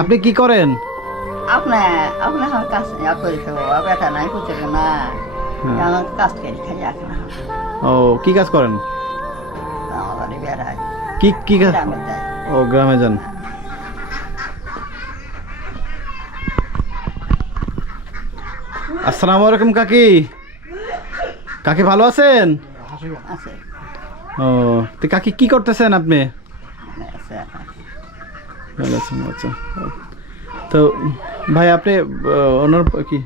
আপনি কি করেন? আপনি আপনি আমার কাজ করে খাবো বেটা নাই পুচকে না আমার কাজ করে খাই এখন ও কি কাজ করেন? আমার বাড়ি বেড়াই কি কি কাজ? গ্রামে যাই। ও গ্রামে যান। আসসালামু আলাইকুম কাকি। কাকি ভালো আছেন? আছে ও তো কাকি কি করতেছেন আপনি? আছে ভালো আছেন, আচ্ছা। তো ভাই আপনি ওনার কি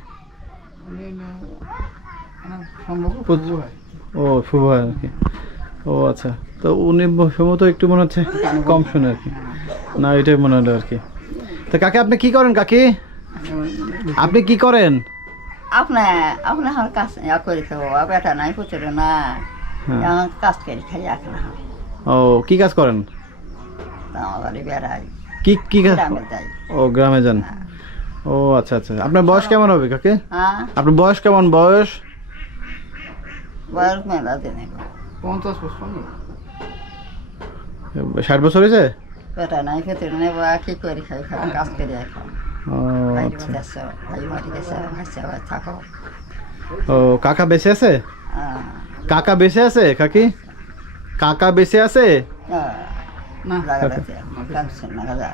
ও ফুফু হয় আর কি। ও আচ্ছা, তো উনি সম্ভবত একটু মনে হচ্ছে কম শুনে আর কি, না এটাই মনে হলো আর কি। তো কাকি আপনি কি করেন কাকি? আপনি কি করেন? আপনি আপনি আমার কাজ করে খাবো বেটা নাই পুচকে না আমার কাজ করে খাই এখন ও কি কাজ করেন? আমার বাড়ি বেড়াই কি কি কাজ? গ্রামে যাই। ও গ্রামে যান। ও আচ্ছা আচ্ছা, আপনার বয়স কেমন হবে কাকি? হ্যাঁ আপনার বয়স কেমন? বয়স বয়স মেলা দিনে 60 বছর হয়েছে? বেটা নাই পুচকে নেবো কি করে খাই খাবো কাজ করে খাই ও ভাই আচ্ছা। গেছে ভাই মারি গেছে হাসছে ভাই থাকো ও কাকা বেঁচে আছে? কাকা বেঁচে আছে কাকি? কাকা বেঁচে আছে? না লাগাতে না লাগা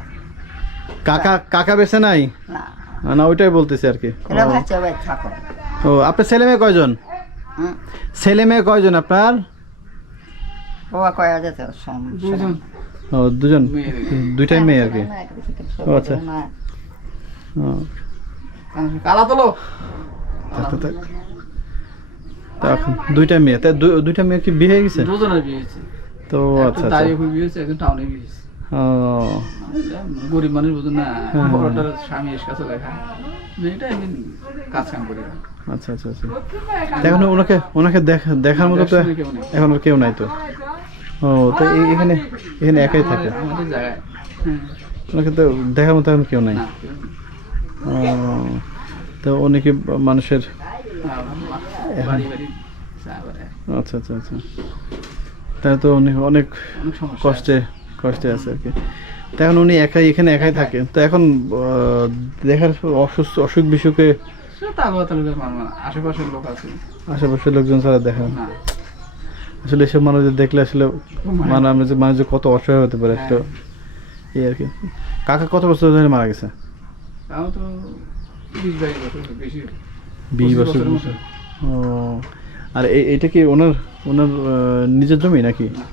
কাকা কাকা বেঁচে নাই? না না ওইটাই বলতেছি আর কি। এটা ভাইছে ভাই থাকো ও আপনার ছেলে মেয়ে কয়জন? ছেলে মেয়ে কয়জন আপনার? বাবা কয়া যেত দুজন। ও দুজন, দুইটাই মেয়ে আর কি। ও আচ্ছা। ও, কালা তোলো। থাক, থাক। তো এখন দুইটা মেয়ে, তাই দুইটা মেয়ে কি বিয়ে হয়ে গেছে? দুজনের বিয়ে হয়েছে। তো আচ্ছা আচ্ছা। দাঁড়িয়ে বিয়ে হয়েছে, একজন টাউনে বিয়ে হয়েছে। ও গরিব মানুষ বুঝুন না, হ্যাঁ। বড়টার স্বামী এসে কাছে লেখা মেয়েটা একদিন কাজ কাম করি না। আচ্ছা আচ্ছা আচ্ছা। তো এখন ওনাকে ওনাকে দেখার মতো তো দেখাশোনার কেউ নেই। এখন আর কেউ নাই তো। ও তো এখানে এখানে একাই থাকে? আমাদের জায়গায় হ্যাঁ। ওনাকে তো দেখার মতো এখন কেউ নাই। না, কেউ নেই। ও তো উনি কি মানুষের বাড়ি বাড়ি চা বাড়ায়। আচ্ছা আচ্ছা আচ্ছা, তাহলে তো উনি অনেক অনেক সমস্যা কষ্টে কষ্টে আছে আর কি। তো এখন উনি একাই এখানে একাই থাকে, তো এখন দেখার অসুখ বিসুখে সে তাগো তালুকের মানুষ আশেপাশের লোক আছে আশেপাশের লোকজন ছাড়া দেখা না। আসলে এসব মানুষদের দেখলে আসলে মানে আমরা যে মানুষ যে কত অসহায় হতে পারে একটা এই আর কি। কাকা কত বছর ধরে মারা গেছে? তাও তো 20-22 বছর বেশি। 20 বছর। বছরের মতো। ও আর এইটা কি ওনার ওনার নিজের জমি নাকি না।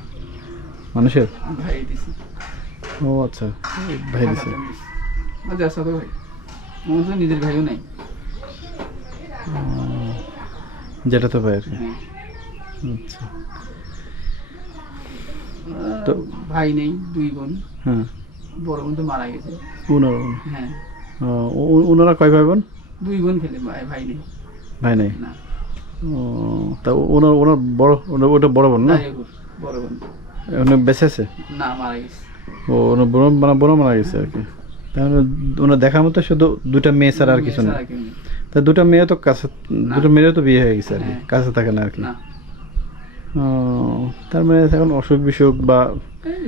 মানুষের? ভাই দিছি। ও আচ্ছা, ভাই দিছে। আমাদের আছে তো ভাই। আমার তো নিজের ভাইও নাই। যেটা তো ভাই আর কি। হ্যাঁ। আচ্ছা তো তো ভাই নেই, 2 বোন। হ্যাঁ, বড় বোন তো মারা গেছে। ওনার হ্যাঁ। ওনারা কয় ভাই বোন? 2 বোন খেলে ভাই নেই। ভাই নাই? না। ও তা ওনার ওনার বড় ওটা বড় বোন না? বড় বোন। ওনার বেঁচে আছে? না, মারা গেছে। ও ওনার বড় মারা গেছে আর কি। তাহলে ওনার দেখার মতো শুধু দুটা মেয়ে ছাড়া আর কিছু না? ছাড়া কেউ নেই। তা দুটা মেয়ে তো কাছে, দুটো মেয়েরও তো বিয়ে হয়ে গেছে আর কি, হ্যাঁ। কাছে থাকে না আর কি। না। ও তার মানে এখন অসুখ বিসুখ বা এই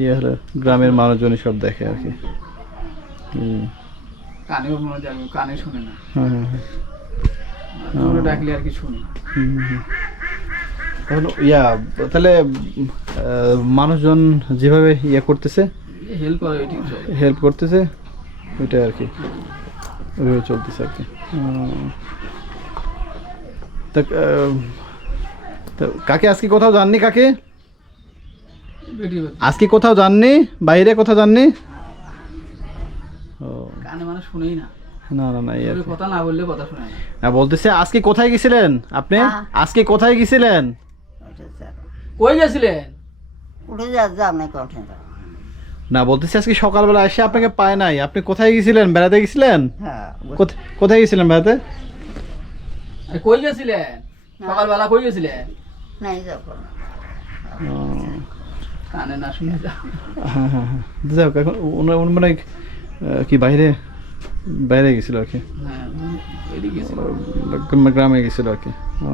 ইয়ে হলে গ্রামের মানুষজনই সব দেখে আর কি। কানেও মনে যায়, কানে শুনে না। হ্যাঁ হ্যাঁ হ্যাঁ। জোরে ডাকলে আর কি শুনে। এখন ইয়া তাহলে মানুষজন যেভাবে ইয়ে করতেছে, হেল্প করে এটি চলে। হেল্প করতেছে, ওইটাই আর কি, ওইভাবে চলতেছে আর কি। তা তো কাকে আজকে কোথাও যাননি কাকে? ভিডিও আজকে কোথাও যাননি? বাইরে কোথাও যাননি? ও কানে মানুষ শুনেই না। না না না এই আর জোরে কি। কথা না বললে কথা শুনে না। না বলতেছে আজকে কোথায় গেছিলেন আপনি? হ্যাঁ। আজকে কোথায় গেছিলেন? কই গেছিলেন? উঠে যা যা আপনি কঠে না বলতেছে আজকে সকালবেলা এসে আপনাকে পায় নাই, আপনি কোথায় গেছিলেন? বেড়াতে গেছিলেন? হ্যাঁ কোথায় গেছিলেন বেড়াতে? আরে কই গেছিলেন? সকালবেলা কই গেছিলেন? নাই যাব ও, কানে না শুনে যা। হ্যাঁ হ্যাঁ হ্যাঁ, যাই হোক, এখন ওনার মানে কি বাইরে বাইরে গেছিল আর কি, হ্যাঁ, এদিকে গেছিল। গ্রামে গেছিল আর কি। ও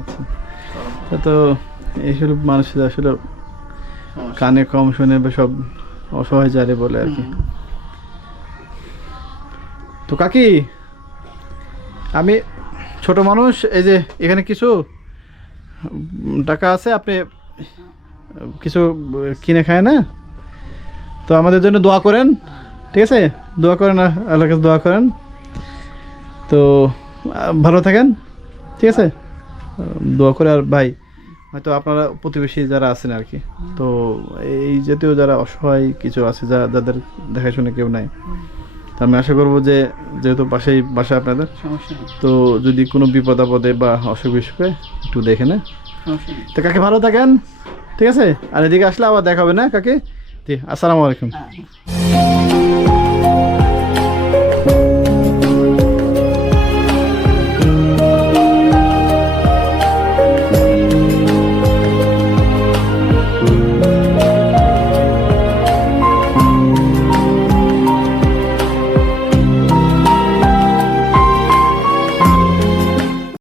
আচ্ছা, তা তো এইসব মানুষের আসলে কানে কম শুনে বা সব অসহায় যারে বলে আর কি। তো কাকি আমি ছোট মানুষ, এই যে এখানে কিছু টাকা আছে, আপনি কিছু কিনে খায় না, তো আমাদের জন্য দোয়া করেন, ঠিক আছে? দোয়া করেন, আল্লাহর কাছে দোয়া করেন। তো ভালো থাকেন, ঠিক আছে? দোয়া করে। আর ভাই, হয়তো আপনারা প্রতিবেশী যারা আছেন আর কি, তো এই জাতীয় যারা অসহায় কিছু আছে, যাদের দেখাশোনা কেউ নাই, তো আমি আশা করবো যে যেহেতু পাশেই বাসা আপনাদের, সমস্যা নেই, তো যদি কোনো বিপদ আপদে বা অসুখ বিসুখে একটু দেখে না। সমস্যা নেই। তো কাকে ভালো থাকেন, ঠিক আছে? আর এদিকে আসলে আবার দেখা হবে না কাকে? জি, আসসালামু আলাইকুম। হ্যাঁ